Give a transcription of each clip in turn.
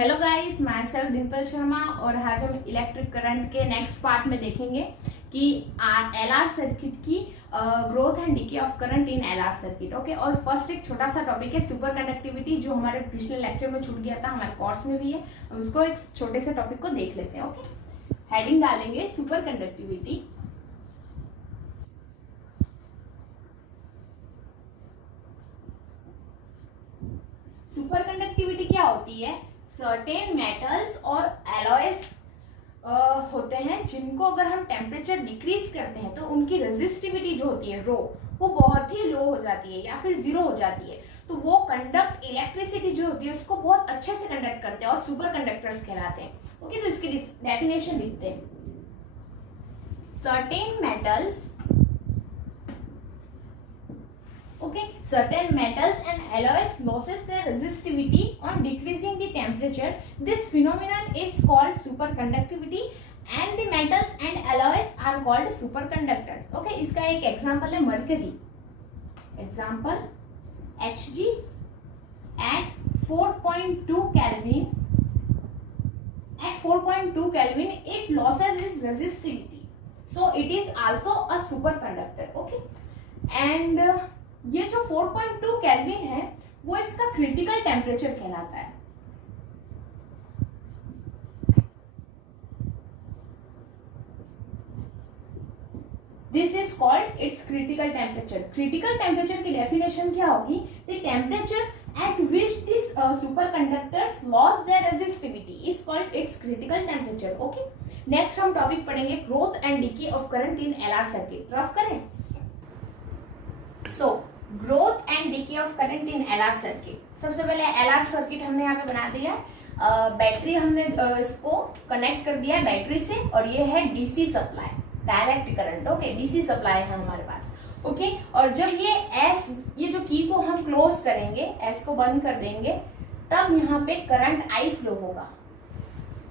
Hello guys, my self Dimple Sharma और आज हम इलेक्ट्रिक करंट के नेक्स्ट पार्ट में देखेंगे कि एलआर सर्किट की growth and decay of current in LR circuit. Okay, और फर्स्ट एक छोटा सा टॉपिक है सुपर कंडक्टिविटी, जो हमारे पिछले लेक्चर में छूट गया था, हमारे कोर्स में भी है। उसको एक छोटे से टॉपिक को देख लेते हैं। ओके, हेडिंग डालेंगे सुपर कंडक्टिविटी। सुपर कंडक्टिविटी क्या होती है? सर्टेन मेटल्स और एलॉयस होते हैं जिनको अगर हम टेम्परेचर डिक्रीज करते हैं तो उनकी रेजिस्टिविटी जो होती है रो, वो बहुत ही लो हो जाती है या फिर जीरो हो जाती है। तो वो कंडक्ट इलेक्ट्रिसिटी जो होती है उसको बहुत अच्छे से कंडक्ट करते हैं और सुपर कंडक्टर्स कहलाते हैं। ओके, तो इसकी डेफिनेशन लिखते हैं। Certain metals, okay, certain metals and alloys loses their resistivity on decreasing the temperature. This phenomenon is called superconductivity and the metals and alloys are called superconductors. Okay, इसका एक example है mercury. Example Hg at 4.2 Kelvin, at 4.2 Kelvin it loses its resistivity, so it is also a superconductor. Okay, and ये जो 4.2 kelvin है वो इसका critical temperature कहलाता है। This is called its critical temperature. Critical temperature की definition क्या होगी? The temperature at which this superconductors lose their resistivity is called its critical temperature. Okay, next हम टॉपिक पढ़ेंगे growth and decay of current in LR circuit. Rough करें। So growth and decay of current in LR circuit. सबसे पहले LR circuit हमने यहाँ पे बना दिया है। बैटरी हमने इसको कनेक्ट कर दिया है बैटरी से, और ये है DC supply, direct current. Okay, DC supply है हमारे पास। ओके, और जब ये जो की को हम क्लोज करेंगे, एस को बंद कर देंगे, तब यहाँ पे करंट आई फ्लो होगा।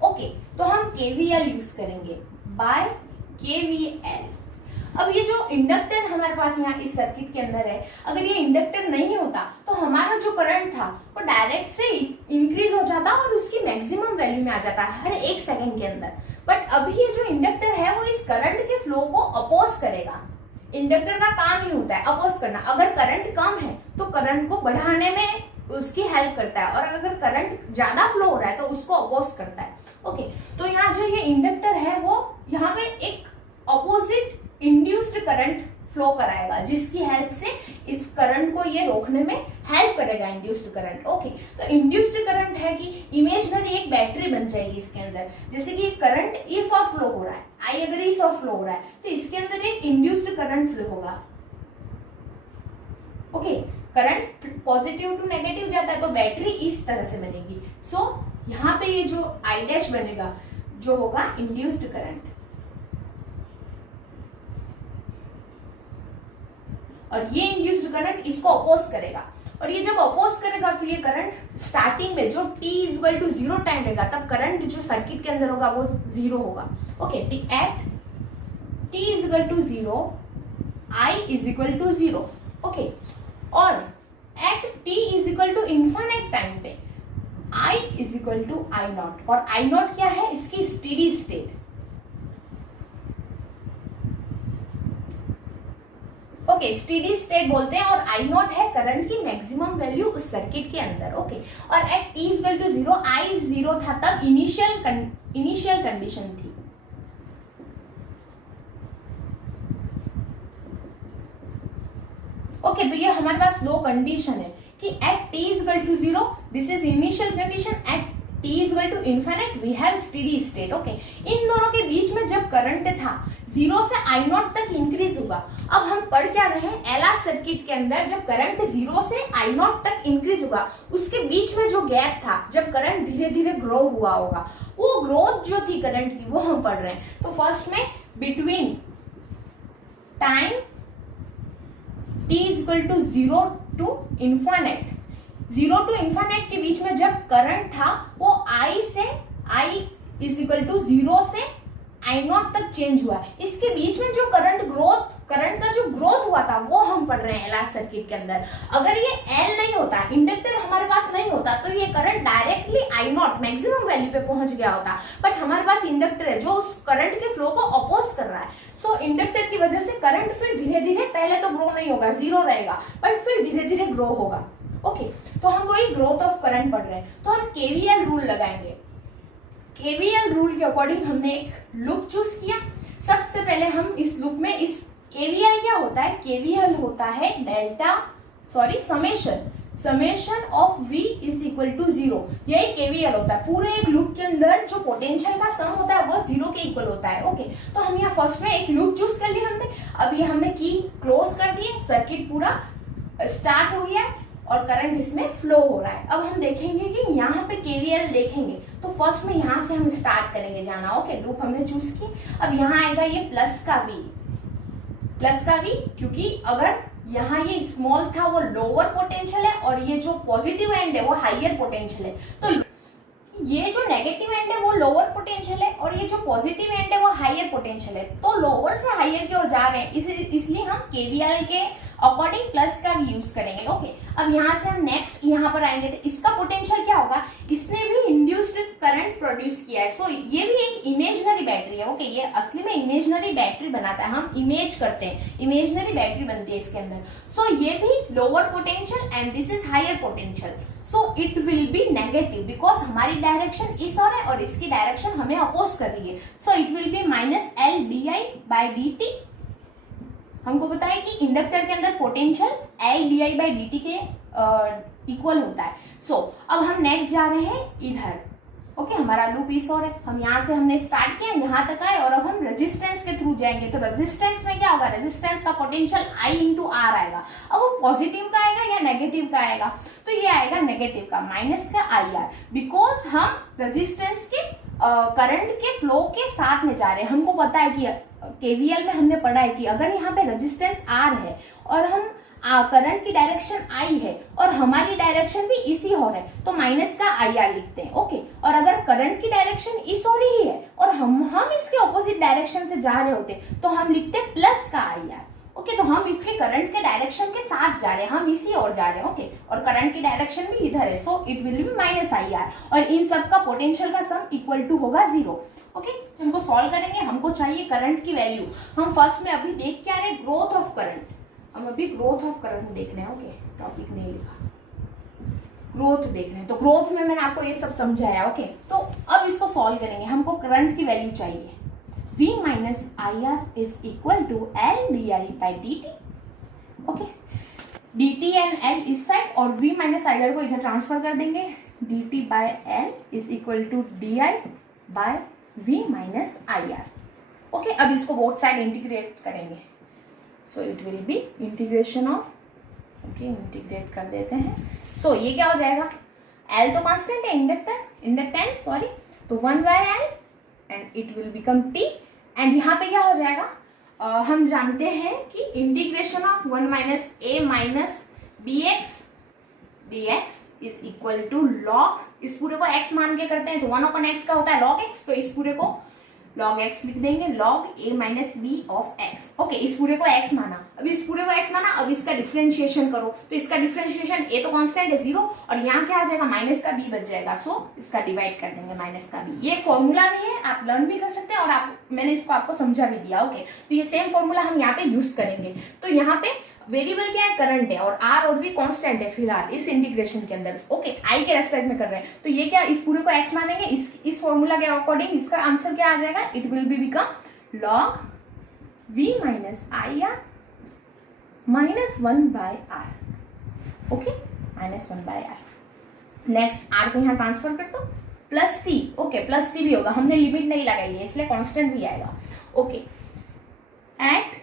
ओके, तो हम केवीएल यूज करेंगे, बाय केवीएल। अब ये जो इंडक्टर हमारे पास यहाँ इस सर्किट के अंदर है, अगर ये इंडक्टर नहीं होता तो हमारा जो करंट था वो डायरेक्ट से इंक्रीज हो जाता और उसकी मैक्सिमम वैल्यू में आ जाता हर एक सेकंड के अंदर। बट अभी ये जो इंडक्टर है वो इस करंट के फ्लो को अपोज करेगा। इंडक्टर का काम ही होता है अपोज करना। अगर करंट कम है तो करंट को बढ़ाने में उसकी हेल्प करता है, और अगर करंट ज्यादा फ्लो हो रहा है तो उसको अपोज करता है। ओके, तो यहाँ जो ये इंडक्टर है वो यहाँ पे एक अपोजिट इंड्यूस्ड करंट फ्लो कराएगा, जिसकी हेल्प से इस करंट को ये रोकने में हेल्प करेगा इंड्यूस्ड करंट। ओके, तो इंड्यूस्ड करंट है कि इमेजिनरी एक बैटरी बन जाएगी इसके अंदर। जैसे कि करंट इस ऑफ फ्लो हो रहा है, आई अगर इस ऑफ फ्लो हो रहा है तो इसके अंदर एक इंड्यूस्ड करंट फ्लो होगा। Okay, current positive to negative जाता है तो बैटरी इस तरह से बनेगी। सो यहाँ पे ये जो आई डैश बनेगा जो होगा इंड्यूस्ड करंट, और ये इंड्यूस्ड करंट इसको अपोज करेगा। और ये जब अपोज करेगा तो ये करंट स्टार्टिंग में जो t इक्वल टू 0 टाइम रहेगा तब करंट जो सर्किट के अंदर होगा वो 0 होगा। Okay, at t equal to 0 I is equal to 0। Okay, और at t is equal to infinite time पे I is equal to I not, और I नॉट क्या है? इसकी steady state. Okay, steady state बोलते हैं, और आई नॉट है करंट की मैक्सिमम वैल्यू उस सर्किट के अंदर। ओके, और at t equal to 0 I 0 था तब इनिशियल कंडीशन थी। ओके, तो ये हमारे पास लो कंडीशन है कि at t equal to 0 this is initial condition, at t equal to infinite we have steady state. Okay, इन दोनों के बीच में जब करंट था 0 से I नॉट तक इंक्रीज होगा। अब हम पढ़ क्या रहे हैं? एलआर सर्किट के अंदर जब करंट 0 से I नॉट तक इंक्रीज होगा, उसके बीच में जो गैप था जब करंट धीरे धीरे ग्रो हुआ होगा, वो ग्रोथ जो थी करंट की वो हम पढ़ रहे हैं। तो फर्स्ट में between time t equal to 0 to infinite, 0 to infinite के बीच में जब करंट था वो I इज इक्वल टू 0 से I नॉट तक चेंज हुआ। इसके बीच में जो करंट का जो ग्रोथ हुआ था वो हम पढ़ रहे हैं एलआर सर्किट के अंदर। अगर ये L नहीं होता, इंडक्टर हमारे पास नहीं होता, तो ये current directly I not maximum value पे पहुंच गया होता, बट हमारे पास इंडक्टर है जो उस करंट के फ्लो को अपोज कर रहा है। सो इंडक्टर की वजह से करंट फिर धीरे धीरे, पहले तो ग्रो नहीं होगा, जीरो रहेगा, बट फिर धीरे धीरे ग्रो होगा। ओके, तो हम वही ग्रोथ ऑफ करंट पढ़ रहे हैं, तो हम केवीएल रूल लगाएंगे। केवीएल रूल के अकॉर्डिंग हमने एक लूप चूज किया। सबसे पहले हम इस लूप में, इस केवीएल क्या होता है, केवीएल होता है summation of V is equal to 0, यही केवीएल होता है। पूरे एक लूप के अंदर जो पोटेंशियल का सम होता है वो 0 के इक्वल होता है। ओके, तो हम यहाँ फर्स्ट में एक लूप चूज कर लिया हमने। अब ये हमने की क्लोज कर दिए, सर्किट पूरा स्टार्ट हो गया और करंट इसमें फ्लो हो रहा है। अब हम देखेंगे कि यहाँ पे केवीएल देखेंगे, तो फर्स्ट में यहाँ से हम स्टार्ट करेंगे जाना। ओके, लूप हमने चूज की। अब यहाँ आएगा ये प्लस का V, क्योंकि अगर यहाँ ये स्मॉल था वो लोअर पोटेंशियल है और ये जो पॉजिटिव एंड है वो हाइयर पोटेंशियल है। तो ये जो नेगेटिव एंड है वो लोअर पोटेंशियल है और ये जो पॉजिटिव एंड है वो हाइयर पोटेंशियल है। तो लोअर से हाइयर की ओर जा रहे हैं, इसलिए हम केवीएल के अकॉर्डिंग प्लस का भी यूज करेंगे। ओके, अब यहाँ से हम नेक्स्ट यहाँ पर आएंगे, तो इसका पोटेंशियल क्या होगा, इसने भी इंड्यूस्ड करंट प्रोड्यूस किया है। सो ये भी एक इमेजिनरी बैटरी है। ओके, ये असली में इमेजिनरी बैटरी बनाता है, हम इमेज करते हैं, इमेजिनरी बैटरी बनती है इसके अंदर। सो ये भी lower potential and this is higher potential. So it will be negative because हमारी डायरेक्शन इस ओर है और इसकी डायरेक्शन हमें अपोज कर रही है। सो it will B minus L di by dt। हमको पता है कि इंडक्टर के अंदर potential L di by dt के इक्वल होता है। सो अब हम नेक्स्ट जा रहे हैं इधर। ओके, हमारा लूप इस और है, हम यहाँ से हमने स्टार्ट किया, यहाँ तक आए और अब हम रेजिस्टेंस के थ्रू जाएंगे। तो रेजिस्टेंस में क्या होगा, रेजिस्टेंस का पोटेंशियल I इंटू R आएगा। अब वो पॉजिटिव का आएगा या नेगेटिव का आएगा, तो ये आएगा नेगेटिव का, माइनस का IR, बिकॉज हम रेजिस्टेंस के करंट के फ्लो के साथ में जा रहे हैं। हमको पता है कि केवीएल में हमने पढ़ा है कि अगर यहाँ पे रेजिस्टेंस R है और हम करंट की डायरेक्शन I है और हमारी डायरेक्शन भी इसी ओर है, तो माइनस का IR लिखते हैं। ओके, और अगर करंट की डायरेक्शन इस ओर ही है और हम इसके ऑपोजिट डायरेक्शन से जा रहे होते तो हम लिखते प्लस का IR। ओके, तो हम इसके करंट के डायरेक्शन के साथ जा रहे हैं, हम इसी ओर जा रहे हैं। ओके, और करंट की डायरेक्शन भी इधर है, सो it will B minus IR और इन सब का पोटेंशियल का सम इक्वल टू होगा 0। ओके, हमको सॉल्व करेंगे, हमको चाहिए करंट की वैल्यू। हम फर्स्ट में अभी देख के आ रहे हैं ग्रोथ ऑफ करंट, हम अभी ग्रोथ ऑफ करंट देख रहे हैं। ओके, टॉपिक नहीं लिखा, ग्रोथ देख रहे हैं, तो ग्रोथ में मैंने आपको ये सब समझाया। ओके, तो अब इसको सॉल्व करेंगे, हमको करंट की वैल्यू चाहिए। V minus IR is equal to L di by dt। Okay, dt and L इस साइड और V minus IR को इधर ट्रांसफर कर देंगे, dt by L is equal to di by V minus IR। Okay, अब इसको both side integrate करेंगे, सो it will B integration of, okay integrate कर देते हैं। सो ये क्या हो जाएगा, L तो कांस्टेंट है, इंडक्टेंस सॉरी, तो 1 by L and it will become T। And यहाँ पे क्या हो जाएगा, हम जानते हैं कि integration of 1 minus a minus bx dx is equal to log, इस पूरे को x मान के करते हैं तो 1/x का होता है log x, तो इस पूरे को log x लिख देंगे, log a minus b of x। Okay, इस पूरे को x माना, अब इस पूरे को x माना, अब इसका डिफरेंशिएशन करो, तो इसका डिफरेंशिएशन a तो कांस्टेंट है 0 और यहाँ क्या आ जाएगा, माइनस का b बच जाएगा। सो इसका डिवाइड कर देंगे माइनस का b। ये एक फॉर्मूला भी है, आप लर्न भी कर सकते हैं और मैंने इसको आपको समझा भी दिया। ओके, तो ये सेम फॉर्मूला हम यहाँ पे यूज करेंगे। तो यहाँ पे वेरिएबल क्या है, करंट है और R और V कांस्टेंट है फिलहाल इस इंटीग्रेशन के अंदर। ओके, I के रेस्पेक्ट में कर रहे हैं, तो ये क्या, इस पूरे को x मानेंगे, इस फॉर्मूला के अकॉर्डिंग इसका आंसर क्या आ जाएगा, it will be become log V minus IR minus 1 by R। Okay, minus 1 by R। Next R को यहाँ ट्रांसफर कर दो, plus C। Okay, plus C भी होगा, हमने लिमिट नहीं लगाई है इसलिए कांस्टेंट भी आएगा। Okay, at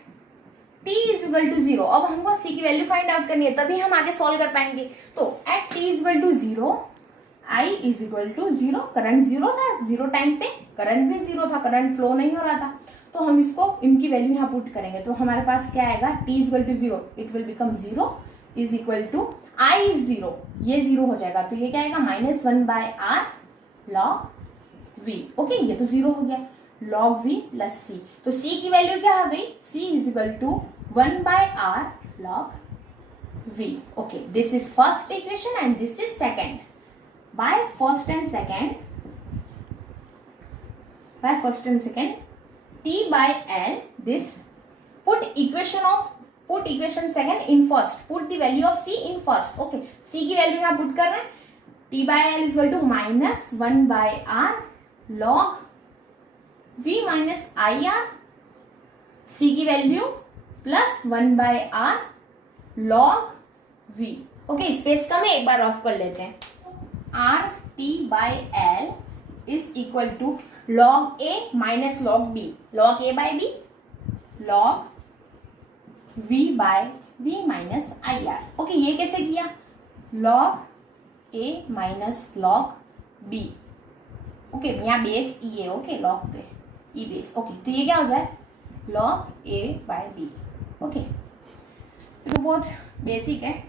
t is equal to 0, अब हमको c की वैल्यू फाइंड आउट करनी है, तभी हम आगे सॉल्व कर पाएंगे। तो at t is equal to 0, I is equal to 0, current 0 था, 0 टाइम पे करंट भी 0 था, करंट फ्लो नहीं हो रहा था, तो हम इसको इनकी वैल्यू यहाँ पुट करेंगे, तो हमारे पास क्या आएगा, t is equal to 0, it will become 0 is equal to I is 0, ये 0 हो जाएगा, तो ये क्या आएगा, minus 1 by R log V। Okay, ये तो 0 हो गया, log V प्लस C, तो C की वैल्यू क्या आ गई, C is equal to 1 by R log V। Okay, this is first equation and this is second। By first and second T by L this put equation second in first, put the value of C in first. Okay, C की value यहाँ put कर रहे हैं. T by L is equal to minus 1 by R log V minus IR. C की value plus 1 by R log V. Okay, space का मैं एक बार of कर लेते हैं. R T by L is equal to log A minus log B. log A by B log V by V minus IR. Okay, ये कैसे किया? log A minus log B. Okay, यहाँ बेस E है. Okay, log पे E base. Okay, तो ये क्या हो जाए? log A by B. Okay, तो बहुत बेसिक है.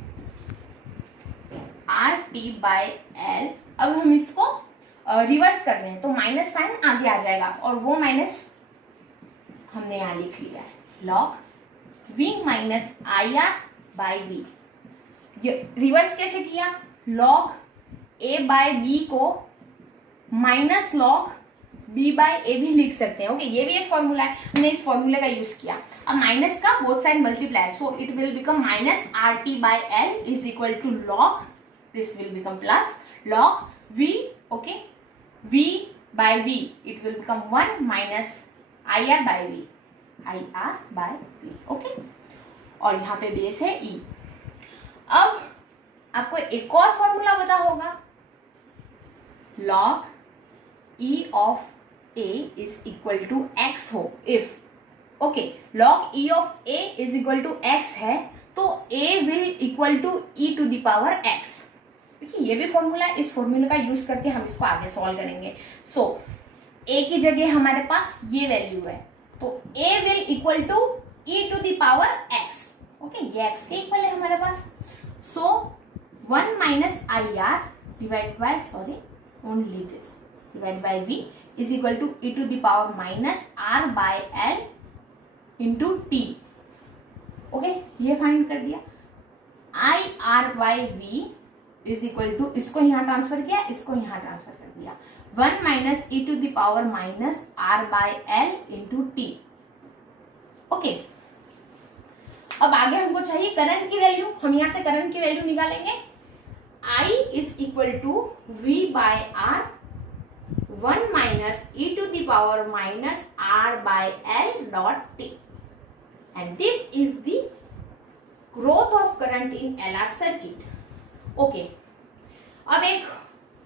R T by L. अब हम इसको रिवर्स कर रहे हैं तो माइनस साइन आगे आ जाएगा और वो माइनस हमने यहां लिख लिया है. log V minus IR by V. ये रिवर्स कैसे किया? log A बाय B को minus log B by A भी लिख सकते हैं. ओके, ये भी एक फॉर्मूला है, हमने इस फॉर्मूले का यूज किया. अब माइनस का both side multiply, so it will become minus RT by L is equal to log, this will become plus log V. okay, V by V it will become 1 minus IR by V, IR by V. Okay, और यहाँ पे base है E. अब आपको एक और formula पता होगा, log E of A is equal to X हो if. Okay, log E of A is equal to X है तो A will equal to E to the power X. देखिए, ये भी फॉर्मूला है, इस फॉर्मूले का यूज करके हम इसको आगे सॉल्व करेंगे. सो A की जगह हमारे पास ये वैल्यू है तो A will equal to E to the power X. Okay, ये X के इक्वल है हमारे पास. So 1 minus IR divide by only this divide by V is equal to E to the power minus R by L into T. Okay, ये find कर दिया. IR by V is equal to, इसको यहाँ transfer किया, इसको यहाँ transfer कर दिया, 1 minus E to the power minus R by L into T. Okay, अब आगे हमको चाहिए करंट की वैल्यू. हम यहाँ से करंट की वैल्यू निकालेंगे. I is equal to V by R 1 minus E to the power minus R by L dot T. And this is the growth of current in LR circuit. Okay, अब एक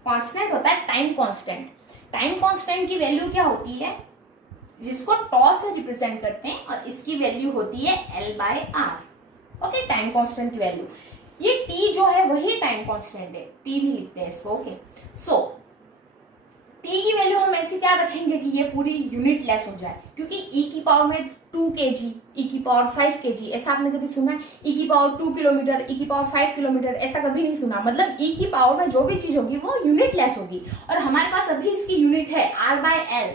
constant होता है time constant. Time constant की value क्या होती है? जिसको टॉ से रिप्रेजेंट करते हैं और इसकी वैल्यू होती है L by R. Okay, time constant की वैल्यू. ये T जो है वही टाइम कांस्टेंट है, T भी लिखते हैं इसको. ओके, सो T की वैल्यू हम ऐसे क्या रखेंगे कि ये पूरी यूनिट लेस हो जाए, क्योंकि E की पावर में 2 kg, E की पावर 5 kg, ऐसा आपने कभी सुना है? E की पावर 2 किलोमीटर, E की पावर 5 किलोमीटर, ऐसा कभी नहीं सुना. मतलब E की पावर में जो भी चीज होगी वो यूनिट लेस होगी. और हमारे पास अभी इसकी यूनिट है R by L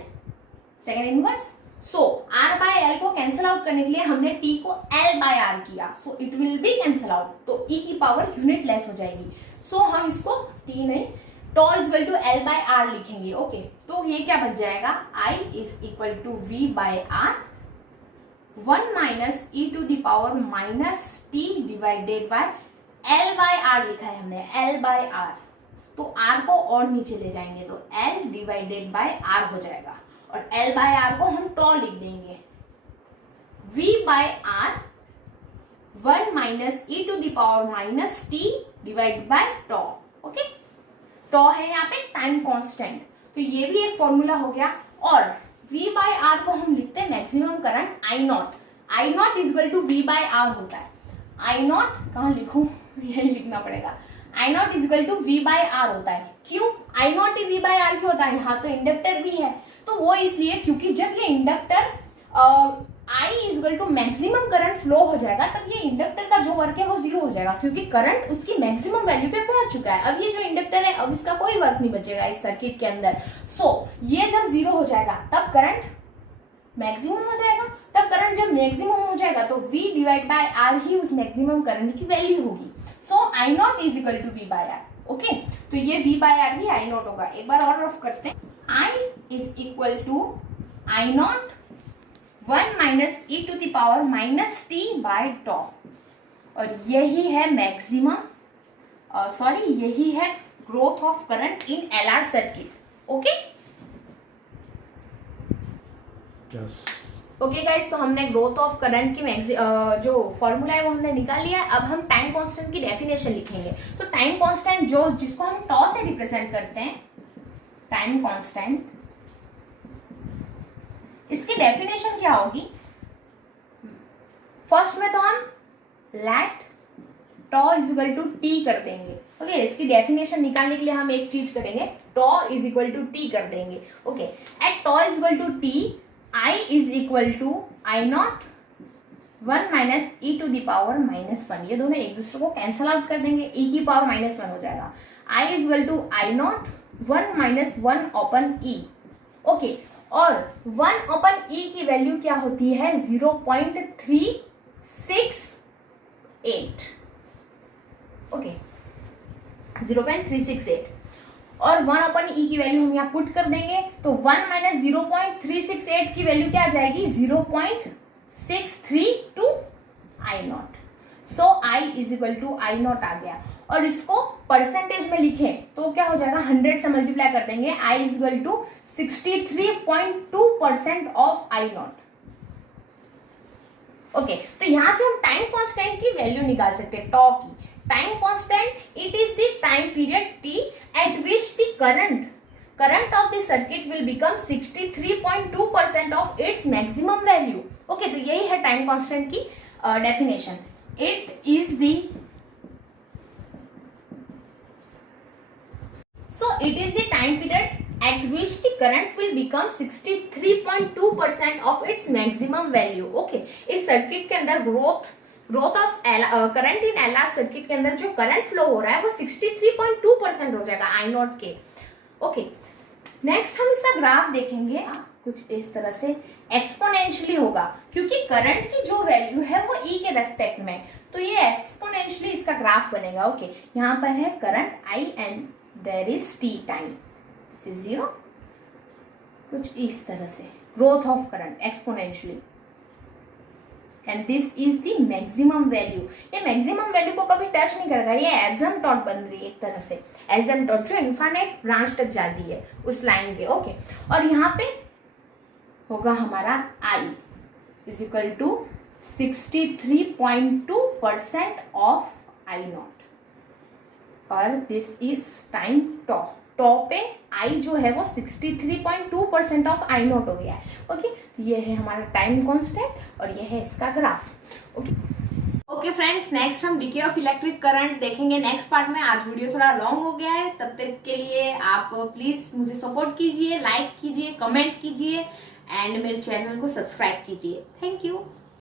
second inverse. So R by L को कैंसिल आउट करने के लिए हमने T को L बाय R किया. So it will be cancel out, तो E की पावर यूनिट लेस हो जाएगी. सो हम इसको T नहीं, tau is equal to L by R लिखेंगे. ओके, तो ये क्या बन जाएगा? I is equal to V by R 1 minus E to the power minus T divided by L by R लिखा है हमने, L बाय R. तो R को और नीचे ले जाएंगे तो L डिवाइडेड बाय R हो जाएगा और L बाय R को हम टॉ लिख देंगे. V by R 1 minus E to the power minus T divided by tau. Okay, tau है यहाँ पे टाइम कांस्टेंट, तो ये भी एक फॉर्मूला हो गया. और V बाय R को हम लिखते हैं maximum current I naught. I naught is equal to V by R होता है. I नॉट कहाँ लिखूं? यही लिखना पड़ेगा. I naught is equal to V by R होता है. क्यों I naught V by R क्यों होता है? यहाँ तो इंडक्टर भी है, तो वो इसलिए क्योंकि जब ये inductor I is equal to maximum current flow हो जाएगा तब ये इंडक्टर का जो वर्क है वो जीरो हो जाएगा, क्योंकि करंट उसकी मैक्सिमम वैल्यू पे पहुंच चुका है. अब ये जो इंडक्टर है अब इसका कोई वर्क नहीं बचेगा इस सर्किट के अंदर. सो ये जब जीरो हो जाएगा तब करंट मैक्सिमम हो जाएगा. तब करंट जब मैक्सिमम हो जाएगा तो V डिवाइड बाय R ही उस मैक्सिमम करंट की वैल्यू होगी. So I naught is equal to V by R. Okay, तो ये V बाय आर भी आई नॉट होगा। एक बार और रफ करते हैं, I is equal to I not 1 minus E to the power minus t by tau, और यही है मैक्सिमम यही है growth of current in LR circuit. Okay okay guys, तो हमने ग्रोथ ऑफ करंट की जो फॉर्मूला है वो हमने निकाल लिया है। अब हम टाइम कांस्टेंट की डेफिनेशन लिखेंगे। तो टाइम कांस्टेंट जो जिसको हम टॉ से रिप्रेजेंट करते हैं, टाइम कांस्टेंट, इसकी डेफिनेशन क्या होगी? फर्स्ट में तो हम let tau is equal to T कर देंगे। ओके, इसकी डेफिनेशन निकालने के लिए हम एक चीज करेंगे, tau is equal to T कर देंगे। Okay, at tau is equal to T I is equal to I not 1 minus E to the power -1, ये दोनों एक दूसरे को कैंसल आउट कर देंगे, e की पावर -1 हो जाएगा। I is equal to I not 1 minus 1 open e। Okay, और 1 ओपन e की वैल्यू क्या होती है? 0.368। ओके, 0.368, और 1 अपन ई की वैल्यू हम यहाँ पुट कर देंगे, तो 1 माइनस 0.368 की वैल्यू क्या आ जाएगी? 0.632 I not. So I is equal to I not आ गया, और इसको परसेंटेज में लिखें तो क्या हो जाएगा? 100 से मल्टीप्लाई कर देंगे, I is equal to 63.2% of I not. Okay, तो यहां से हम टाइम कांस्टेंट की वैल्यू निकाल सकते हैं, टॉ की। Time constant, it is the time period t at which the current of the circuit will become 63.2% of its maximum value. Okay, तो यही है time constant की definition. It is the time period at which the current will become 63.2% of its maximum value. Okay, इस circuit के अंदर growth of current in LR circuit के अंदर जो करंट फ्लो हो रहा है वो 63.2% हो जाएगा आई नॉट के। ओके, नेक्स्ट हम इसका ग्राफ देखेंगे, कुछ इस तरह से एक्सपोनेंशियली होगा, क्योंकि करंट की जो वैल्यू है वो ई के रेस्पेक्ट में, तो ये एक्सपोनेंशियली इसका ग्राफ बनेगा। ओके, यहाँ पर है current I and there is T time, this is 0, कुछ इस तरह से growth of current exponentially, and this is the maximum value. ये मैक्सिमम वैल्यू को कभी टच नहीं करेगा, ये एसिम्पटोट बन रही है एक तरह से, एसिम्पटोट जो इनफाइनाइट ब्रांच तक जाती है उस लाइन के। ओके, और यहाँ पे होगा हमारा I is equal to 63.2% of I naught, और this is time tau. Tau पे I जो है वो 63.2% ऑफ आई नॉट हो गया है। ओके, तो ये है हमारा टाइम कांस्टेंट और ये है इसका ग्राफ। ओके फ्रेंड्स, नेक्स्ट हम डीके ऑफ इलेक्ट्रिक करंट देखेंगे नेक्स्ट पार्ट में। आज वीडियो थोड़ा लॉन्ग हो गया है, तब तक के लिए आप प्लीज मुझे सपोर्ट कीजिए, लाइक कीजिए, कमेंट कीजिए एंड मेरे चैनल को सब्सक्राइब कीजिए। Thank you.